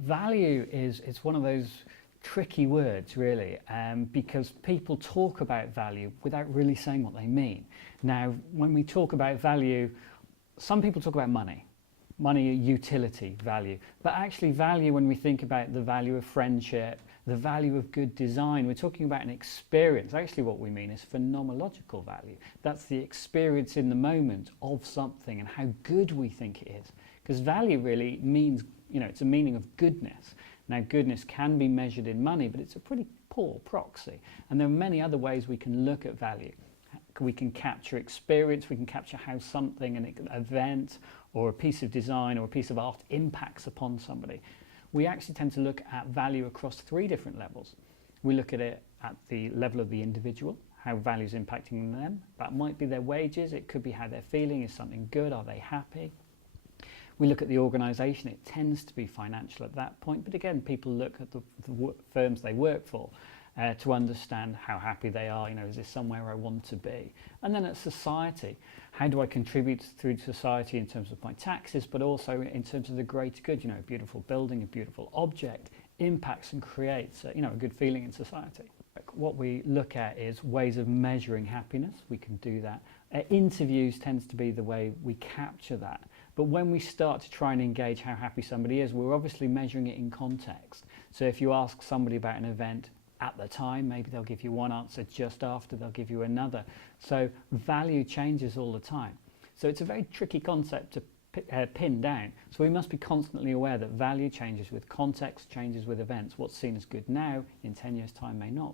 Value it's one of those tricky words, really, because people talk about value without really saying what they mean. Now, when we talk about value, some people talk about money, utility, value. But actually value, when we think about the value of friendship, the value of good design, we're talking about an experience. Actually what we mean is phenomenological value. That's the experience in the moment of something and how good we think it is. Because value really means, it's a meaning of goodness. Now goodness can be measured in money, but it's a pretty poor proxy. And there are many other ways we can look at value. We can capture experience, we can capture how something, an event or a piece of design or a piece of art impacts upon somebody. We actually tend to look at value across three different levels. We look at it at the level of the individual, how value is impacting them. That might be their wages, it could be how they're feeling, is something good, are they happy? We look at the organisation, it tends to be financial at that point, but again, people look at the firms they work for to understand how happy they are, is this somewhere I want to be? And then at society, how do I contribute through society in terms of my taxes, but also in terms of the greater good, a beautiful building, a beautiful object impacts and creates a good feeling in society. What we look at is ways of measuring happiness. We can do that. Interviews tends to be the way we capture that. But when we start to try and engage how happy somebody is, we're obviously measuring it in context. So if you ask somebody about an event at the time, maybe they'll give you one answer, just after they'll give you another. So value changes all the time. So it's a very tricky concept to pin down. So we must be constantly aware that value changes with context, changes with events. What's seen as good now, in 10 years' time may not